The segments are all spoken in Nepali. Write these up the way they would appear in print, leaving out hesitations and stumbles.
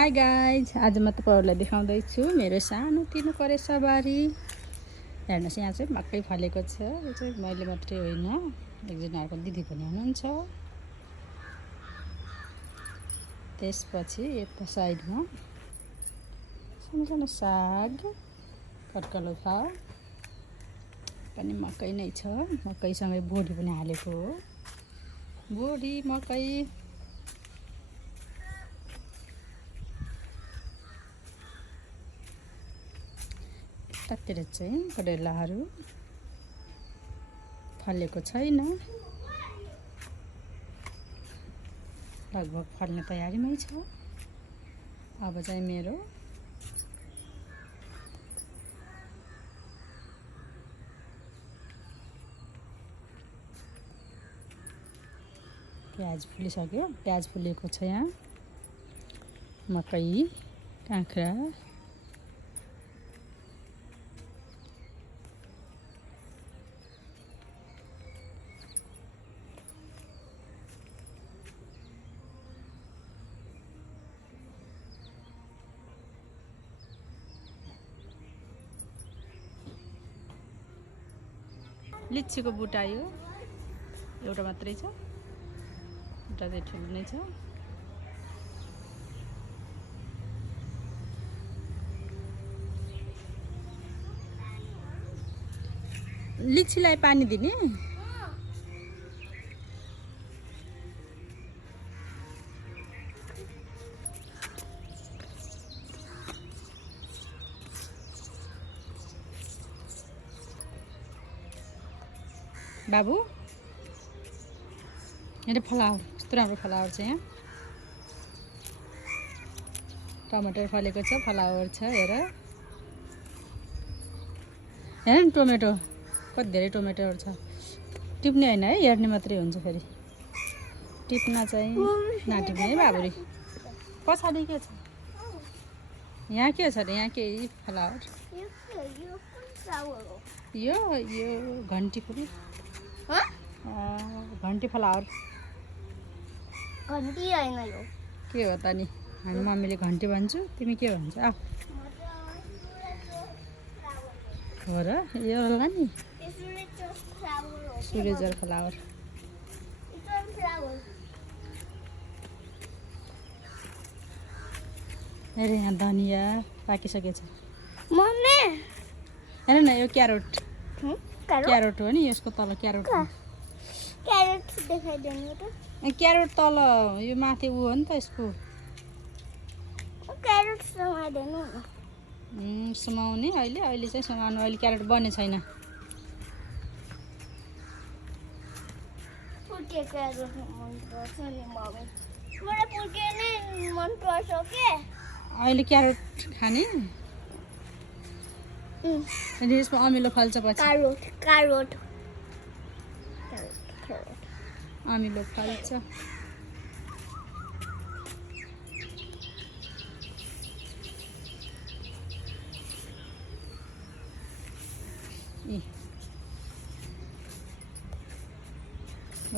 हाई गाइज, आज म तपाईँहरूलाई देखाउँदैछु मेरो सानो तिनो करेसा बारी। हेर्नुहोस्, यहाँ चाहिँ मकै फलेको छ। यो चाहिँ मैले मात्रै होइन, एकजना अर्को दिदी पनि हुनुहुन्छ। त्यसपछि यता साइडमा सानो सानो साग, कटकलो छ, पनि मकै नै छ। मकैसँगै बोडी पनि हालेको हो। बोडी मकै यतातिर चाहिँ करेलाहरू फलेको छैन, लगभग फल्ने तयारीमै छ। अब चाहिँ मेरो प्याज फुलिसक्यो, प्याज फुलेको छ। यहाँ मकै, काँक्रा, लिचीको बुटा यो एउटा मात्रै छ, बुटा चाहिँ ठुलो नै छ। लिचीलाई पानी दिने? बाबु यहाँ फ्लावर, कस्तो राम्रो फ्लावर छ। यहाँ टमाटर फलेको छ, फ्लावर छ। हेर हेर नि, टोमेटो कति धेरै टोमेटोहरू छ। टिप्ने होइन है, हेर्ने मात्रै हुन्छ। फेरि टिप्न चाहिँ नटिप्ने है बाबुरी। पछाडि के छ? यहाँ के छ अरे? यहाँ के फ्लावर? यो घन्टी फुल, घन्टी फ्लावर। घन्टी हैन यो। के हो त नि? हामी मम्मीले घन्टी भन्छौ, तिमी के भन्छ? आ हो र, यो होला नि सुरेजर फ्लावर। हेर यहाँ धनिया पाकिसकेछ। मम्मी हेर न, यो क्यारोट, क्यारोट हो नि। यसको तल क्यारोट, क्यारेट देखाइदिनु त। क्यारोट तल, यो माथि ऊ हो नि त यसको। क्यारेट समाइदिनु न। समाउने अहिले चाहिँ समाउनु। अहिले क्यारोट बने छैन। फुटे क्यारेट मन पर्छ नि मम्मी। मलाई फुटे नै मन पर्छ के। अहिले क्यारोट खाने? अनि यसमा अमिलो फल्छ पछि। क्यारोट अमिलो फल्छ।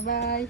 बाई।